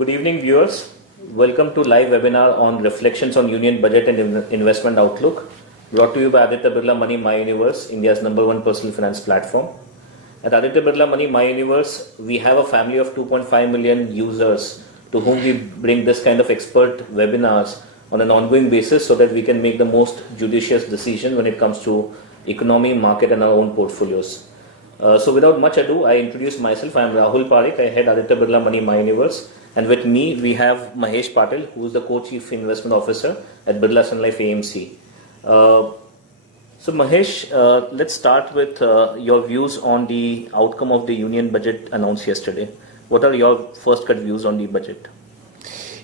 Good evening, viewers. Welcome to live webinar on reflections on Union Budget and Investment Outlook, brought to you by Aditya Birla Money MyUniverse, India's #1 personal finance platform. At Aditya Birla Money MyUniverse, we have a family of 2.5 million users to whom we bring this kind of expert webinars on an ongoing basis so that we can make the most judicious decision when it comes to economy, market and our own portfolios. So without much ado, I introduce myself. I am Rahul Parikh. I head Aditya Birla Money MyUniverse. And with me, we have Mahesh Patil, who is the Co-Chief Investment Officer at Birla Sun Life AMC. So Mahesh, let's start with your views on the outcome of the Union Budget announced yesterday. What are your first cut views on the budget?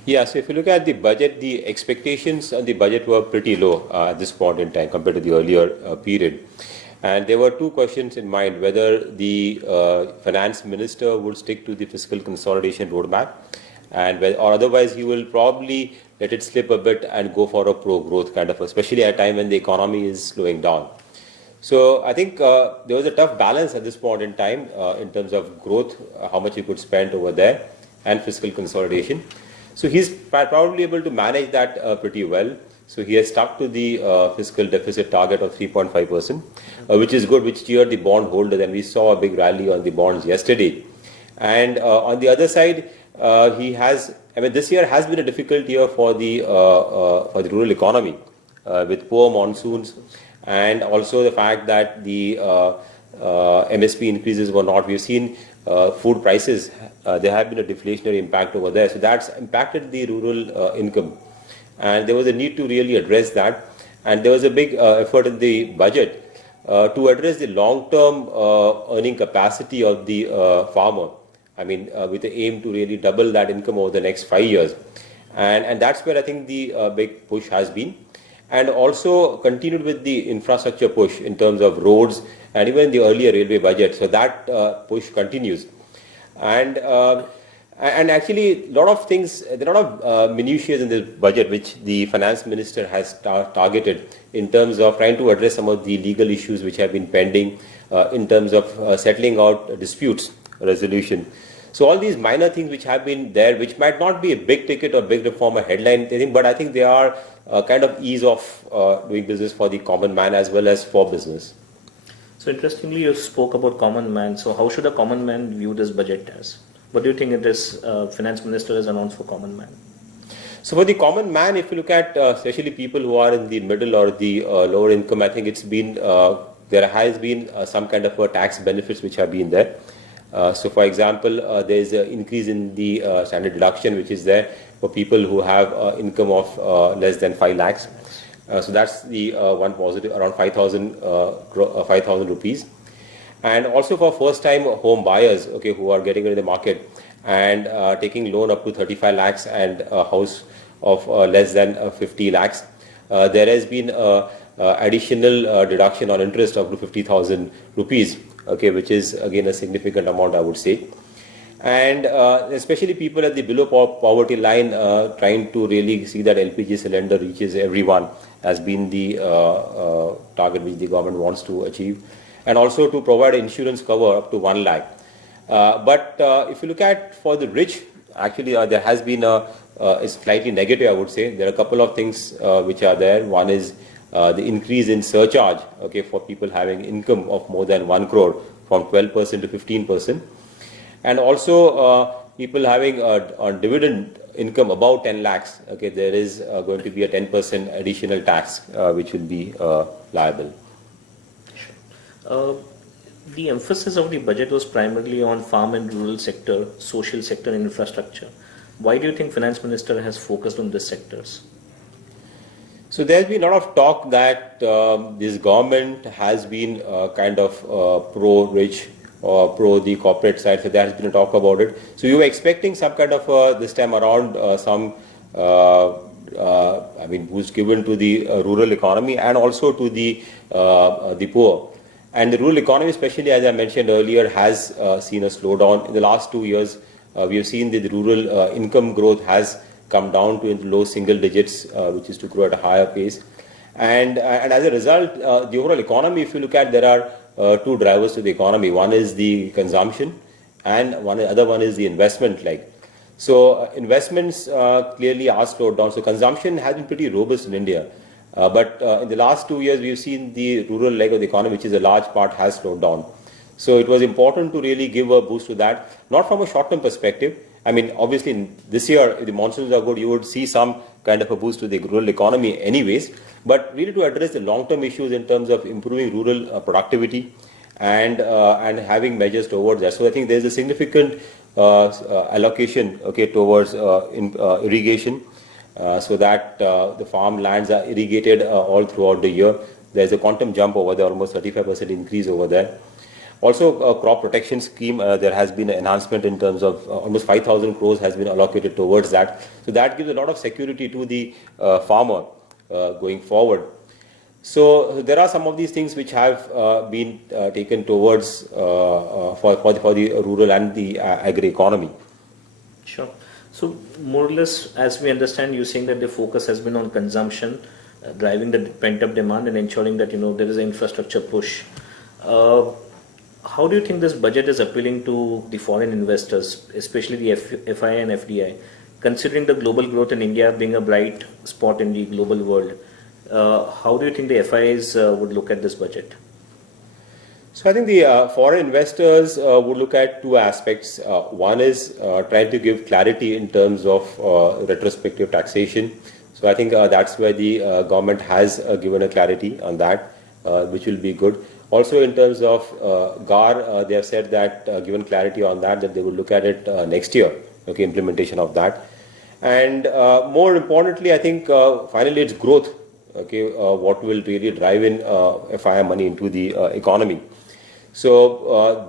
Yeah, so if you look at the budget, the expectations on the budget were pretty low at this point in time compared to the earlier period. And there were two questions in mind, whether the finance minister would stick to the fiscal consolidation roadmap or otherwise he will probably let it slip a bit and go for a pro-growth kind of, especially at a time when the economy is slowing down. So I think there was a tough balance at this point in time in terms of growth, how much he could spend over there and fiscal consolidation. So he's probably able to manage that pretty well. So he has stuck to the fiscal deficit target of 3.5%, which is good, which cheered the bond holders, and we saw a big rally on the bonds yesterday. And on the other side, this year has been a difficult year for the rural economy with poor monsoons, and also the fact that the MSP increases were not. We've seen food prices, there have been a deflationary impact over there. So that's impacted the rural income. And there was a need to really address that. And there was a big effort in the budget to address the long-term earning capacity of the farmer. I mean, with the aim to really double that income over the next 5 years. And that's where I think the big push has been. And also continued with the infrastructure push in terms of roads and even the earlier railway budget. So that push continues. And actually, a lot of things, there are a lot of minutiae in the budget which the finance minister has targeted in terms of trying to address some of the legal issues which have been pending in terms of settling out disputes resolution. So all these minor things which have been there, which might not be a big ticket or big reform or headline thing, but I think they are kind of ease of doing business for the common man as well as for business. So interestingly, you spoke about common man. So how should a common man view this budget as? What do you think it is finance minister has announced for common man? So for the common man, if you look at especially people who are in the middle or the lower income, I think it's been there has been some kind of tax benefits which have been there. So for example, there is an increase in the standard deduction which is there for people who have income of less than 5 lakhs. So that's the one positive, around 5,000 rupees. And also for first-time home buyers, okay, who are getting into the market and taking loan up to 35 lakhs and a house of less than 50 lakhs, there has been additional deduction on interest up to 50,000 rupees, okay, which is again a significant amount, I would say. And especially people at the below poverty line trying to really see that LPG cylinder reaches everyone has been the target which the government wants to achieve. And also to provide insurance cover up to 1 lakh. But if you look at for the rich, actually there has been it's slightly negative, I would say. There are a couple of things which are there. One is the increase in surcharge, okay, for people having income of more than 1 crore from 12% to 15%. And also people having on dividend income above 10 lakhs, okay, there is going to be a 10% additional tax which will be liable. The emphasis of the budget was primarily on farm and rural sector, social sector and infrastructure. Why do you think finance minister has focused on these sectors? So there has been a lot of talk that this government has been kind of pro-rich or pro the corporate side. So there has been a talk about it. So you were expecting some kind of this time around some boost given to the rural economy and also to the poor. And the rural economy, especially as I mentioned earlier, has seen a slowdown. In the last 2 years, we have seen that the rural income growth has come down to low single digits, which is to grow at a higher pace. And as a result, the overall economy, if you look at, there are two drivers to the economy. One is the consumption and other one is the investment leg. So investments clearly are slowed down. So consumption has been pretty robust in India. But in the last 2 years, we've seen the rural leg of the economy, which is a large part, has slowed down. So it was important to really give a boost to that, not from a short-term perspective. I mean, obviously, this year, if the monsoons are good, you would see some kind of a boost to the rural economy anyways, but really to address the long-term issues in terms of improving rural productivity and having measures towards that. So I think there's a significant allocation towards irrigation, so that the farmlands are irrigated all throughout the year. There's a quantum jump over there, almost 35% increase over there. Also, crop protection scheme, there has been an enhancement in terms of almost 5,000 crores has been allocated towards that. So that gives a lot of security to the farmer going forward. So there are some of these things which have been taken towards for the rural and the agri economy. Sure. So more or less, as we understand, you're saying that the focus has been on consumption, driving the pent-up demand and ensuring that there is an infrastructure push. How do you think this budget is appealing to the foreign investors, especially the FII and FDI, considering the global growth in India being a bright spot in the global world? How do you think the FIIs would look at this budget? So I think the foreign investors would look at two aspects. One is trying to give clarity in terms of retrospective taxation. So I think that's where the government has given a clarity on that, which will be good. Also, in terms of GAR, they have said that given clarity on that they will look at it next year, implementation of that. And more importantly, I think finally it's growth, what will really drive in FII money into the economy. So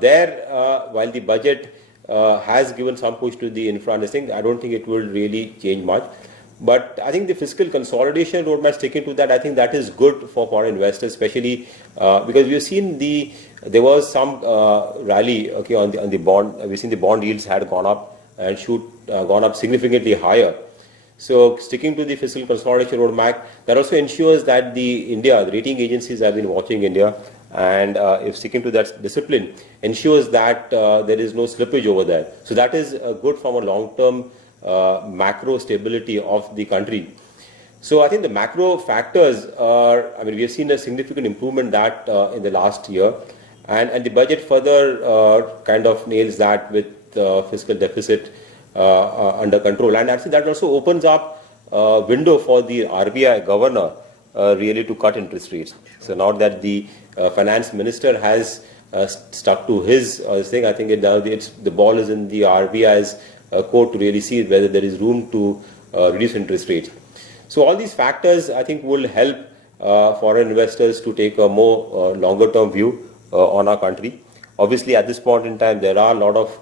while the budget has given some push to the infra, I don't think it will really change much. But I think the fiscal consolidation roadmap sticking to that, I think that is good for foreign investors, especially because we've seen there was some rally on the bond. We've seen the bond yields had gone up and gone up significantly higher. So sticking to the fiscal consolidation roadmap, that also ensures that the rating agencies have been watching India, and if sticking to that discipline ensures that there is no slippage over there. So that is good from a long-term macro stability of the country. So I think the macro factors are, we have seen a significant improvement that in the last year, and the budget further kind of nails that with fiscal deficit under control. And actually that also opens up a window for the RBI governor really to cut interest rates. So now that the finance minister has stuck to his thing, I think the ball is in the RBI's court to really see whether there is room to reduce interest rates. So all these factors, I think, will help foreign investors to take a more longer term view on our country. Obviously, at this point in time, there are a lot of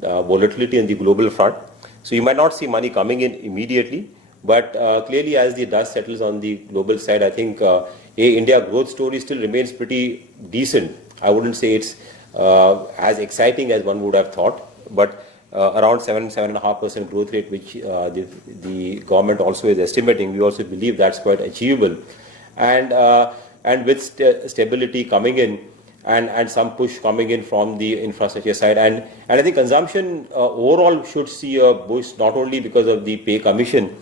volatility in the global front. So you might not see money coming in immediately, but clearly as the dust settles on the global side, I think India growth story still remains pretty decent. I wouldn't say it's as exciting as one would have thought, but around 7.5% growth rate, which the government also is estimating, we also believe that's quite achievable. And with stability coming in and some push coming in from the infrastructure side, and I think consumption overall should see a boost, not only because of the pay commission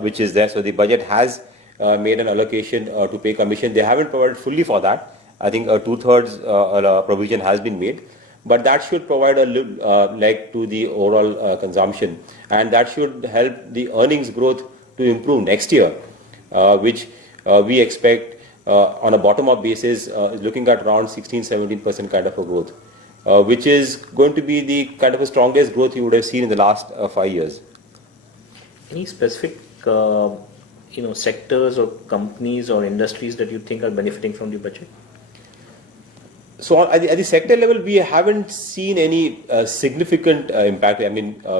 which is there. So the budget has made an allocation to pay commission. They haven't provided fully for that. I think a 2/3 provision has been made, but that should provide a leg to the overall consumption, and that should help the earnings growth to improve next year, which we expect on a bottom-up basis is looking at around 16-17% kind of a growth, which is going to be the kind of a strongest growth you would have seen in the last 5 years. Any specific sectors or companies or industries that you think are benefiting from the budget? So at the sector level, we haven't seen any significant impact.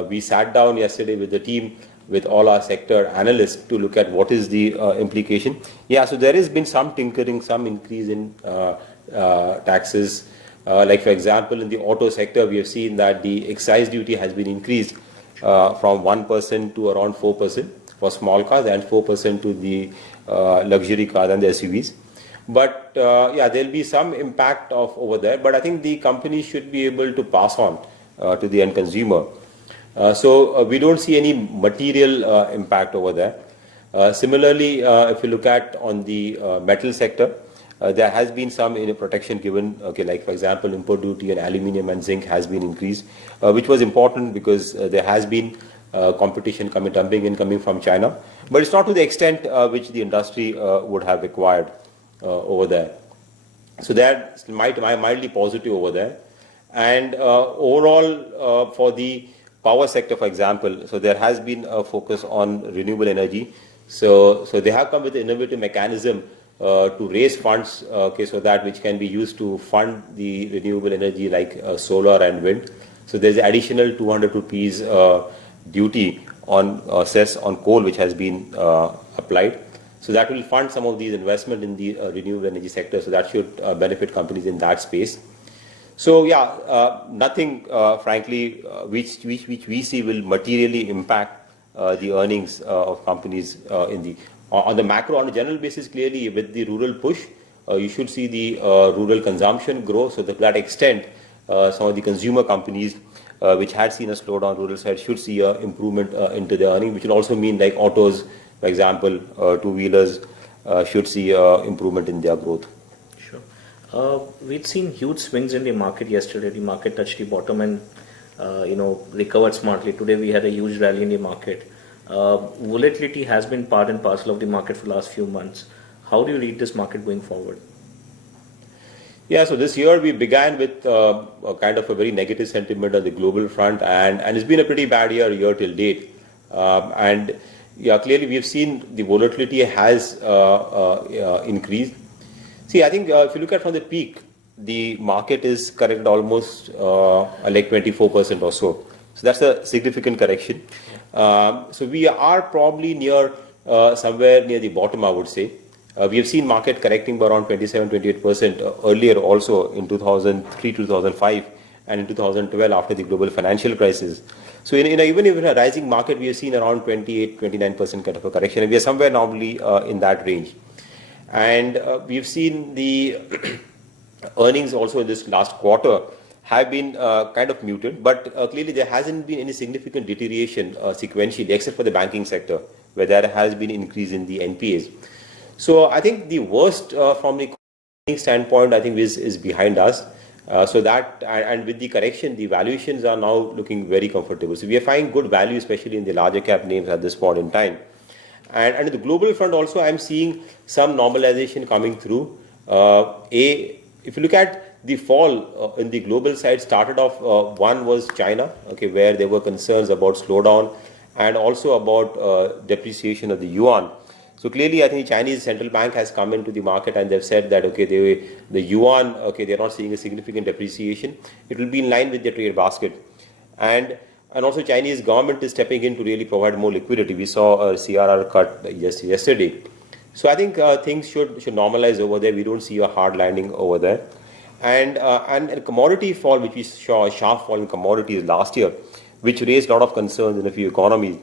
We sat down yesterday with the team, with all our sector analysts, to look at what is the implication. Yeah, so there has been some tinkering, some increase in taxes. Like for example, in the auto sector, we have seen that the excise duty has been increased from 1% to around 4% for small cars and 4% to the luxury cars and the SUVs. But there will be some impact of over there. But I think the company should be able to pass on to the end consumer. So we don't see any material impact over there. Similarly, if you look at on the metal sector, there has been some protection given. Okay, like for example, import duty on aluminium and zinc has been increased, which was important because there has been competition coming from China, but it's not to the extent which the industry would have required over there. So that might mildly positive over there. And overall, for the power sector, for example, so there has been a focus on renewable energy. So they have come with an innovative mechanism to raise funds, okay, so that which can be used to fund the renewable energy like solar and wind. So there's additional 200 rupees duty on cess on coal which has been applied. So that will fund some of these investment in the renewable energy sector. So that should benefit companies in that space. So yeah, nothing, frankly, which we see will materially impact the earnings of companies on the macro. On a general basis, clearly with the rural push, you should see the rural consumption grow. So to that extent, some of the consumer companies which had seen a slowdown rural side should see an improvement into their earnings, which will also mean like autos, for example, two-wheelers should see improvement in their growth. Sure. We'd seen huge swings in the market yesterday. The market touched the bottom and recovered smartly. Today we had a huge rally in the market. Volatility has been part and parcel of the market for the last few months. How do you read this market going forward? Yeah, so this year we began with a kind of a very negative sentiment on the global front, and it's been a pretty bad year till date. And yeah, clearly we've seen the volatility has increased. See, I think if you look at from the peak, the market is corrected almost like 24% or so. So that's a significant correction. So we are probably near somewhere near the bottom, I would say. We have seen market correcting by around 27-28% earlier also in 2003, 2005 and in 2012 after the global financial crisis. So even in a rising market, we have seen around 28-29% kind of a correction, and we are somewhere normally in that range. And we've seen the earnings also in this last quarter have been kind of muted, but clearly there hasn't been any significant deterioration sequentially, except for the banking sector, where there has been increase in the NPAs. So I think the worst from the standpoint, I think is behind us. So that, and with the correction, the valuations are now looking very comfortable. So we are finding good value, especially in the larger cap names at this point in time. And at the global front also, I'm seeing some normalization coming through. If you look at the fall in the global side, started off, one was China, okay, where there were concerns about slowdown and also about depreciation of the yuan. So clearly, I think the Chinese central bank has come into the market and they've said that, okay, the yuan, okay, they're not seeing a significant depreciation. It will be in line with their trade basket. And also Chinese government is stepping in to really provide more liquidity. We saw a CRR cut yesterday. So I think things should normalize over there. We don't see a hard landing over there. And a commodity fall, which we saw a sharp fall in commodities last year, which raised a lot of concerns in a few economies.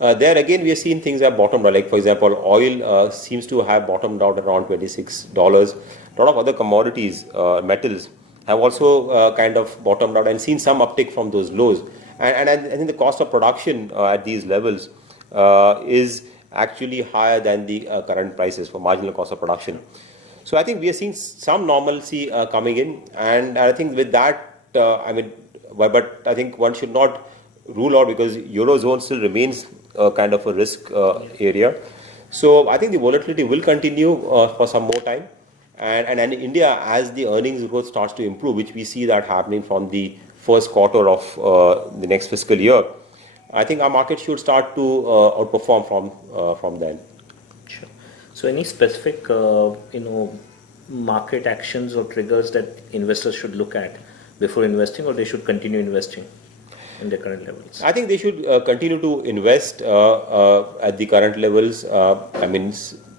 There again, we have seen things have bottomed out. Like, for example, oil seems to have bottomed out around $26. A lot of other commodities, metals, have also kind of bottomed out and seen some uptick from those lows. And I think the cost of production at these levels is actually higher than the current prices for marginal cost of production. So I think we are seeing some normalcy coming in. And I think with that, but I think one should not rule out, because Eurozone still remains kind of a risk area. So I think the volatility will continue for some more time. And in India, as the earnings growth starts to improve, which we see that happening from the first quarter of the next fiscal year, I think our market should start to outperform from then. Sure. So any specific market actions or triggers that investors should look at before investing, or they should continue investing in the current levels? I think they should continue to invest at the current levels.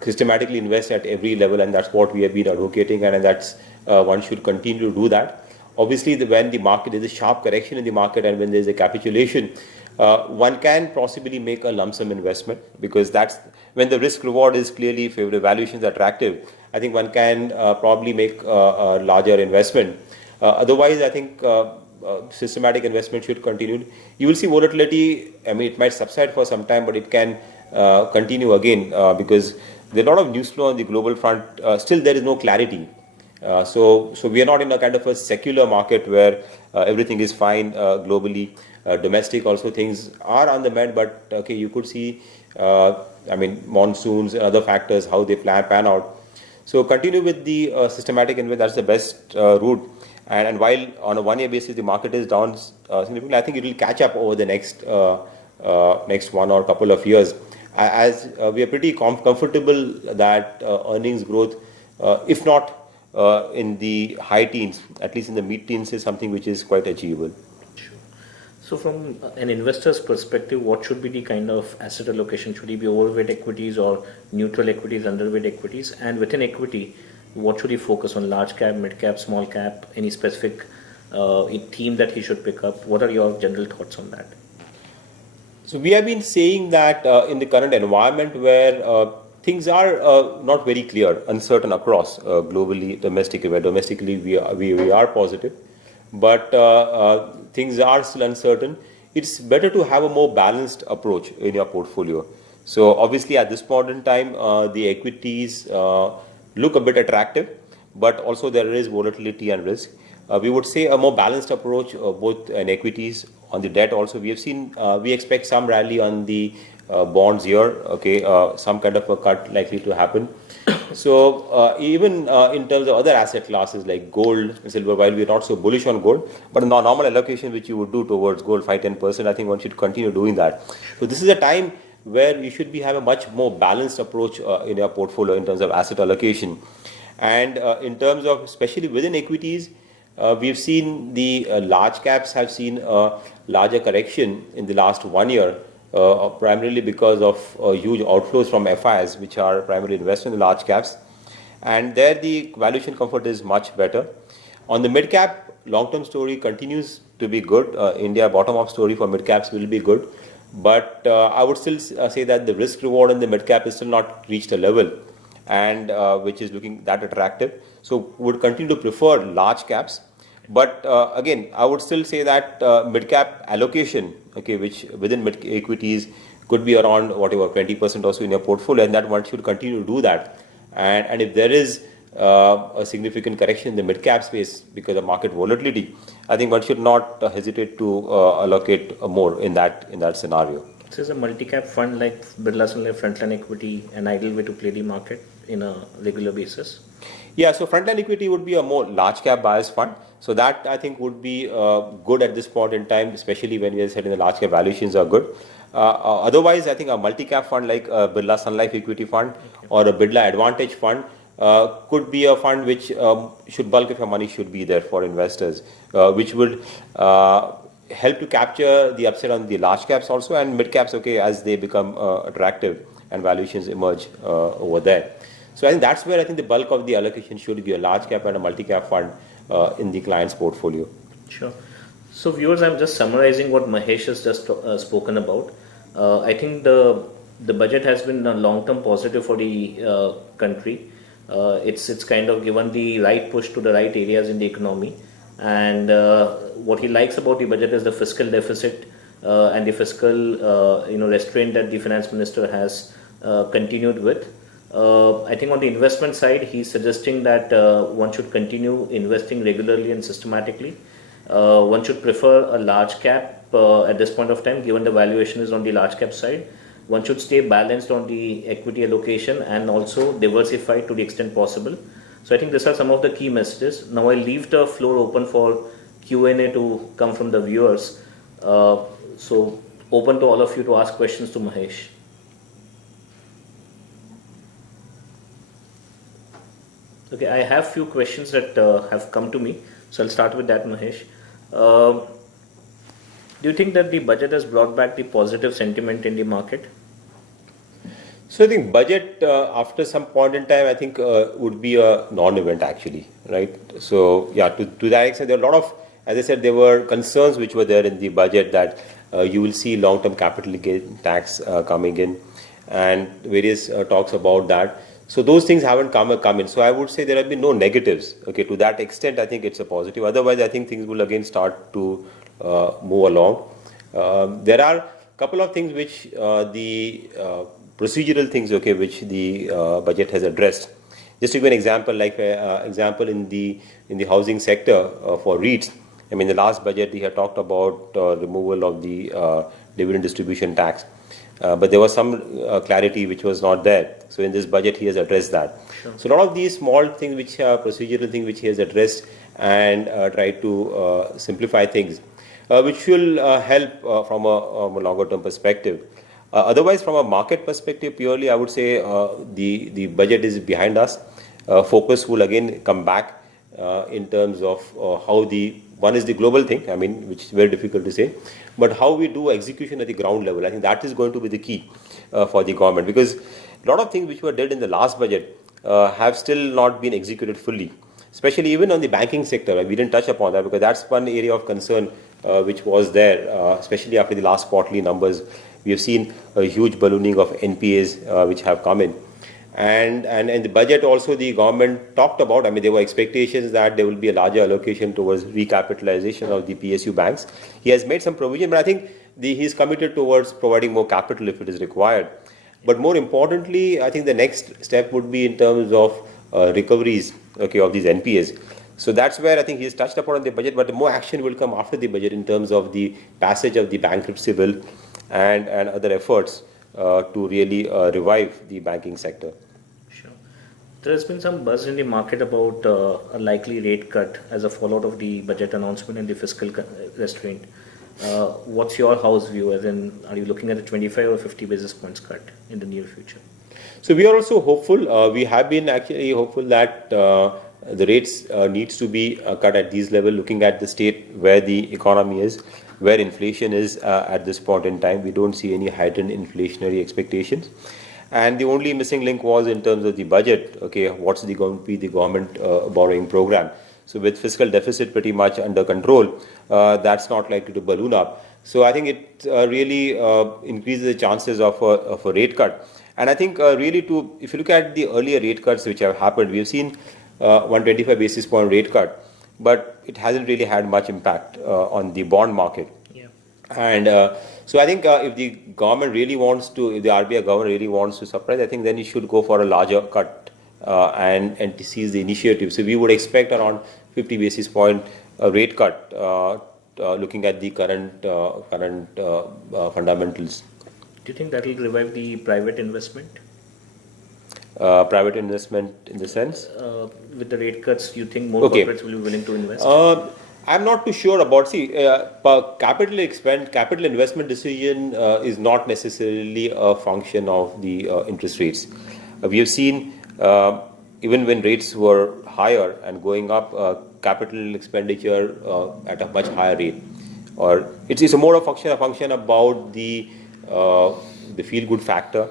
Systematically invest at every level, and that's what we have been advocating, and that's one should continue to do that. Obviously, when the market is a sharp correction in the market and when there is a capitulation, one can possibly make a lump sum investment, because that's when the risk reward is clearly favorable, valuations are attractive. I think one can probably make a larger investment. Otherwise, I think systematic investment should continue. You will see volatility. I mean, it might subside for some time, but it can continue again because there are a lot of news flow on the global front. Still, there is no clarity. So we are not in a kind of a secular market where everything is fine globally. Domestic also things are on the mend, but okay, you could see, I mean, monsoons and other factors, how they pan out. So continue with the systematic investment. That's the best route. And while on a one-year basis the market is down significantly, I think it will catch up over the next one or couple of years. As we are pretty comfortable that earnings growth, if not in the high teens, at least in the mid-teens, is something which is quite achievable. Sure. So from an investor's perspective, what should be the kind of asset allocation? Should he be overweight equities or neutral equities, underweight equities? And within equity, what should he focus on? Large cap, mid cap, small cap? Any specific theme that he should pick up? What are your general thoughts on that? So we have been saying that in the current environment where things are not very clear, uncertain across globally, domestically, where domestically we are positive, but things are still uncertain. It's better to have a more balanced approach in your portfolio. So obviously at this point in time, the equities look a bit attractive, but also there is volatility and risk. We would say a more balanced approach, both in equities, on the debt also. We have seen, we expect some rally on the bonds here, okay, some kind of a cut likely to happen. So even in terms of other asset classes like gold and silver, while we're not so bullish on gold, but a normal allocation which you would do towards gold, 5-10%, I think one should continue doing that. So this is a time where you should have a much more balanced approach in your portfolio in terms of asset allocation. And in terms of, especially within equities, we've seen the large caps have seen a larger correction in the last 1 year, primarily because of huge outflows from FIs, which are primarily invested in the large caps. And there the valuation comfort is much better. On the mid cap, long-term story continues to be good. India bottom-up story for mid caps will be good. But I would still say that the risk reward in the mid cap is still not reached a level and which is looking that attractive. So would continue to prefer large caps. But again, I would still say that mid cap allocation, okay, which within mid equities could be around whatever 20% or so in your portfolio, and that one should continue to do that. And if there is a significant correction in the mid cap space because of market volatility, I think one should not hesitate to allocate more in that scenario. This is a multi-cap fund like Birla Sun Life Frontline Equity, an ideal way to play the market in a regular basis. Yeah, so frontline equity would be a more large cap bias fund. So that I think would be good at this point in time, especially when we are setting the large cap valuations are good. Otherwise, I think a multi-cap fund like Birla Sun Life Equity Fund or a Birla Advantage Fund could be a fund which should bulk of your money should be there for investors, which would help to capture the upside on the large caps also and mid caps, okay, as they become attractive and valuations emerge over there. So I think that's where I think the bulk of the allocation should be a large cap and a multi-cap fund in the client's portfolio. Sure. So viewers, I'm just summarizing what Mahesh has just spoken about. I think the budget has been a long-term positive for the country. It's kind of given the right push to the right areas in the economy. And what he likes about the budget is the fiscal deficit and the fiscal restraint that the finance minister has continued with. I think on the investment side, he's suggesting that one should continue investing regularly and systematically. One should prefer a large cap at this point of time, given the valuation is on the large cap side. One should stay balanced on the equity allocation and also diversify to the extent possible. So I think these are some of the key messages. Now I'll leave the floor open for Q&A to come from the viewers. So open to all of you to ask questions to Mahesh. Okay, I have few questions that have come to me. So I'll start with that, Mahesh. Do you think that the budget has brought back the positive sentiment in the market? So I think budget after some point in time, I think would be a non-event actually, right? So yeah, to that extent, there are a lot of, as I said, there were concerns which were there in the budget that you will see long-term capital gain tax coming in and various talks about that. So those things haven't come in. So I would say there have been no negatives. Okay, to that extent, I think it's a positive. Otherwise, I think things will again start to move along. There are a couple of things which the procedural things, okay, which the budget has addressed. Just to give an example, like example in the housing sector for REITs. I mean, the last budget he had talked about removal of the dividend distribution tax. But there was some clarity which was not there. So in this budget, he has addressed that. Sure. So a lot of these small things, which are procedural things, which he has addressed and tried to simplify things, which will help from a longer-term perspective. Otherwise, from a market perspective, purely, I would say the budget is behind us. Focus will again come back in terms of how one is the global thing, I mean, which is very difficult to say, but how we do execution at the ground level. I think that is going to be the key for the government, because a lot of things which were did in the last budget have still not been executed fully, especially even on the banking sector. We didn't touch upon that because that's one area of concern which was there, especially after the last quarterly numbers. We have seen a huge ballooning of NPAs which have come in. And the budget also the government talked about, I mean, there were expectations that there will be a larger allocation towards recapitalization of the PSU banks. He has made some provision, but I think he's committed towards providing more capital if it is required. But more importantly, I think the next step would be in terms of recoveries, okay, of these NPAs. So that's where I think he's touched upon the budget, but more action will come after the budget in terms of the passage of the bankruptcy bill and other efforts to really revive the banking sector. Sure. There has been some buzz in the market about a likely rate cut as a fallout of the budget announcement and the fiscal restraint. What's your house view? As in, are you looking at a 25 or 50 basis points cut in the near future? So we are also hopeful. We have been actually hopeful that the rates needs to be cut at these levels, looking at the state where the economy is, where inflation is at this point in time. We don't see any heightened inflationary expectations. And the only missing link was in terms of the budget, okay, what's going to be the government borrowing program. So with fiscal deficit pretty much under control, that's not likely to balloon up. So I think it really increases the chances of a rate cut. And I think really if you look at the earlier rate cuts which have happened, we have seen 125 basis point rate cut, but it hasn't really had much impact on the bond market. Yeah. And so I think if the government really wants to, if the RBI government really wants to surprise, I think then it should go for a larger cut and to seize the initiative. So we would expect around 50 basis point rate cut looking at the current fundamentals. Do you think that will revive the private investment? Private investment in the sense? With the rate cuts, do you think more corporates will be willing to invest? I'm not too sure about, capital investment decision is not necessarily a function of the interest rates. We have seen even when rates were higher and going up, capital expenditure at a much higher rate. Or it's a more a function about the feel-good factor.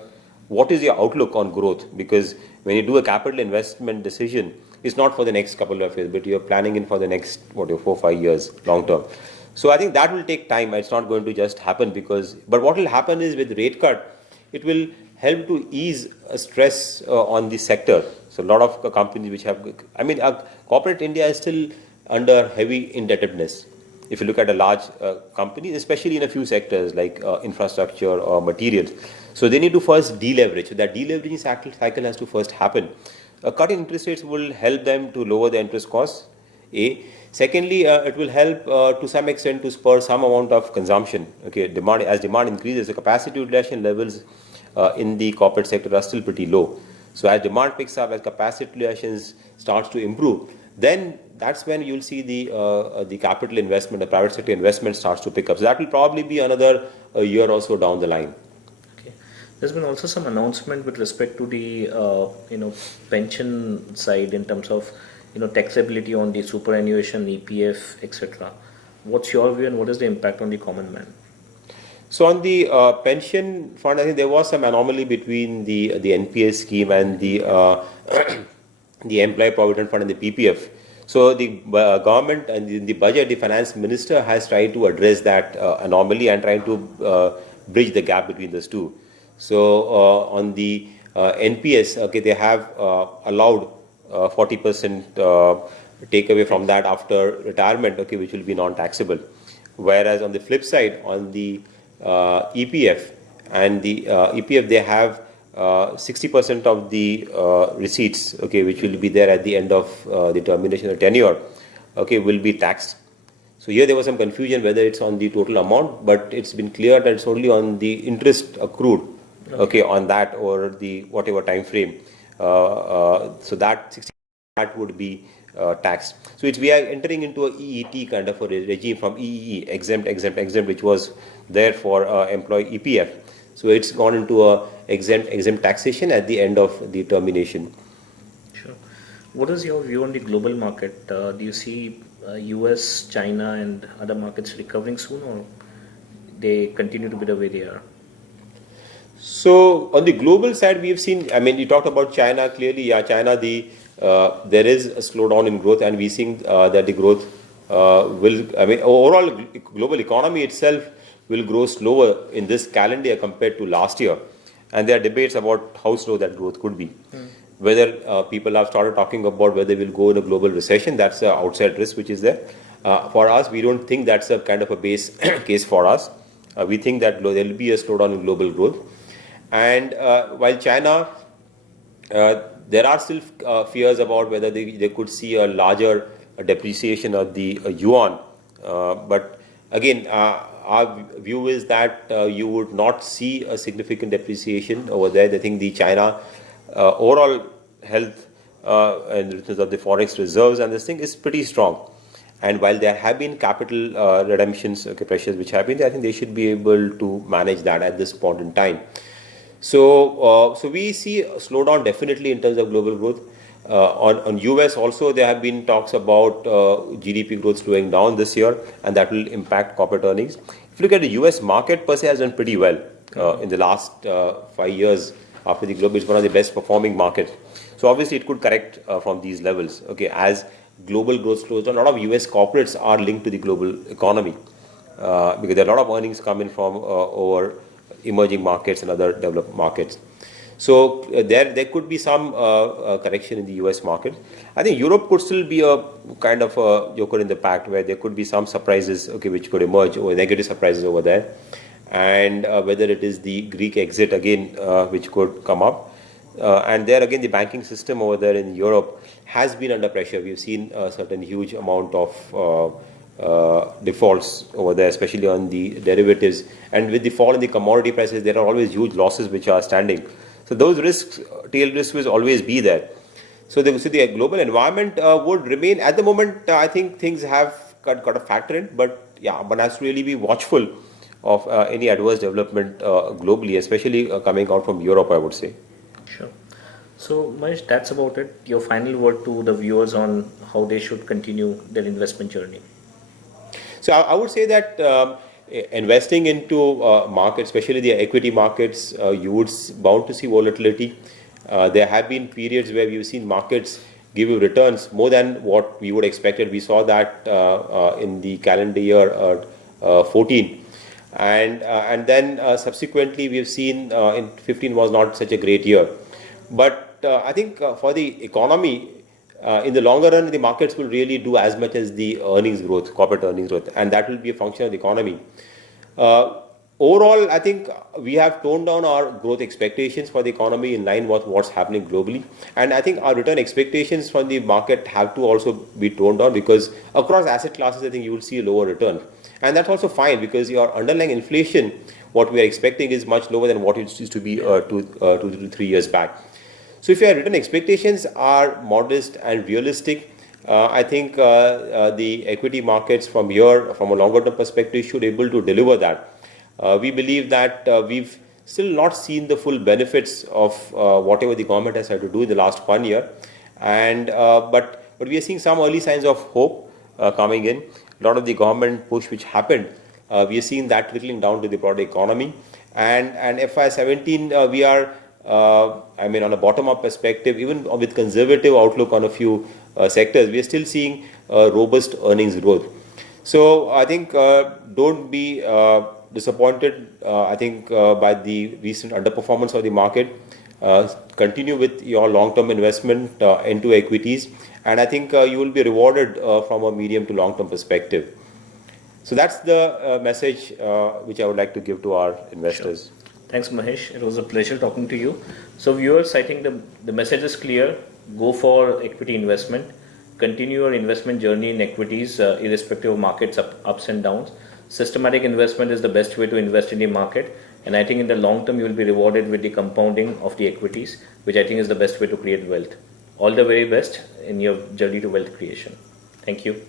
What is your outlook on growth? Because when you do a capital investment decision, it's not for the next couple of years, but you're planning in for the next 4 or 5 years, long term. So I think that will take time. It's not going to just happen but what will happen is with rate cut, it will help to ease stress on the sector. So a lot of companies which have, corporate India is still under heavy indebtedness. If you look at a large company, especially in a few sectors like infrastructure or materials, so they need to first deleverage. So that deleveraging cycle has to first happen. A cut in interest rates will help them to lower the interest costs. Secondly, it will help to some extent to spur some amount of consumption. Okay, as demand increases, the capacity utilization levels in the corporate sector are still pretty low. So as demand picks up, as capacity utilization starts to improve, then that's when you'll see the capital investment, the private sector investment starts to pick up. So that will probably be another year or so down the line. Okay. There's been also some announcement with respect to the pension side in terms of taxability on the superannuation, EPF, etc. What's your view and what is the impact on the common man? So on the pension fund, I think there was some anomaly between the NPS scheme and the the Employee Provident Fund and the PPF. So the government and in the budget, the finance minister has tried to address that anomaly and trying to bridge the gap between those two. So on the NPS, okay, they have allowed 40% takeaway from that after retirement, okay, which will be non-taxable. Whereas on the flip side, on the EPF and the EPF, they have 60% of the receipts, okay, which will be there at the end of the termination of tenure, okay, will be taxed. So here there was some confusion whether it's on the total amount, but it's been clear that it's only on the interest accrued, okay, on that or the whatever time frame. So that 60 that would be taxed. So we are entering into a EET kind of a regime from EEE, exempt, which was there for employee EPF. So it's gone into a exempt taxation at the end of the termination. Sure. What is your view on the global market? Do you see US, China, and other markets recovering soon, or they continue to be the way they are? So on the global side, we have seen. I mean, you talked about China. Clearly, yeah, China. There is a slowdown in growth, and we seeing that the growth will. I mean, overall global economy itself will grow slower in this calendar year compared to last year, and there are debates about how slow that growth could be. Whether people have started talking about whether we'll go in a global recession, that's an outside risk which is there. For us, we don't think that's a kind of a base case for us. We think that there will be a slowdown in global growth. And while China, there are still fears about whether they could see a larger depreciation of the yuan. But again, our view is that you would not see a significant depreciation over there. I think the China overall health in terms of the forex reserves and this thing is pretty strong. And while there have been capital redemptions, okay, pressures which have been, I think they should be able to manage that at this point in time. So we see a slowdown definitely in terms of global growth. On US also, there have been talks about GDP growth slowing down this year, and that will impact corporate earnings. If you look at the US market per se, has done pretty well in the last 5 years. After the global, it's one of the best performing markets. So obviously, it could correct from these levels. Okay, as global growth slows down, a lot of US corporates are linked to the global economy because there are a lot of earnings coming from over emerging markets and other developed markets. So there could be some correction in the US market. I think Europe could still be a kind of a joker in the pack where there could be some surprises, okay, which could emerge, or negative surprises over there. And whether it is the Greek exit again, which could come up. And there again, the banking system over there in Europe has been under pressure. We've seen a certain huge amount of defaults over there, especially on the derivatives. And with the fall in the commodity prices, there are always huge losses which are standing. So those risks, tail risks will always be there. So the global environment would remain, at the moment, I think things have got a factor in, but yeah, one has to really be watchful of any adverse development globally, especially coming out from Europe, I would say. Sure. So, Mahesh, that's about it. Your final word to the viewers on how they should continue their investment journey. So, I would say that investing into markets, especially the equity markets, you would bound to see volatility. There have been periods where we've seen markets give you returns more than what we would expected. We saw that in the calendar year 14. And then subsequently we've seen in 15 was not such a great year. But I think for the economy, in the longer run, the markets will really do as much as the earnings growth, corporate earnings growth, and that will be a function of the economy. Overall, I think we have toned down our growth expectations for the economy in line with what's happening globally. And I think our return expectations from the market have to also be toned down because across asset classes, I think you will see a lower return. And that's also fine because your underlying inflation, what we are expecting is much lower than what it used to be 2 to 3 years back. So if your return expectations are modest and realistic, I think the equity markets from here, from a longer term perspective, should be able to deliver that. We believe that we've still not seen the full benefits of whatever the government has had to do in the last 1 year. And but we are seeing some early signs of hope coming in. A lot of the government push which happened, we are seeing that trickling down to the broader economy. And FY17, we are, I mean, on a bottom-up perspective, even with conservative outlook on a few sectors, we are still seeing robust earnings growth. So I think don't be disappointed, I think, by the recent underperformance of the market. continue with your long-term investment into equities, and I think you will be rewarded from a medium to long-term perspective. So that's the message which I would like to give to our investors. Sure. Thanks, Mahesh. It was a pleasure talking to you. So, viewers, I think the message is clear. Go for equity investment. Continue your investment journey in equities, irrespective of markets ups and downs. Systematic investment is the best way to invest in the market, and I think in the long term you will be rewarded with the compounding of the equities, which I think is the best way to create wealth. All the very best in your journey to wealth creation. Thank you.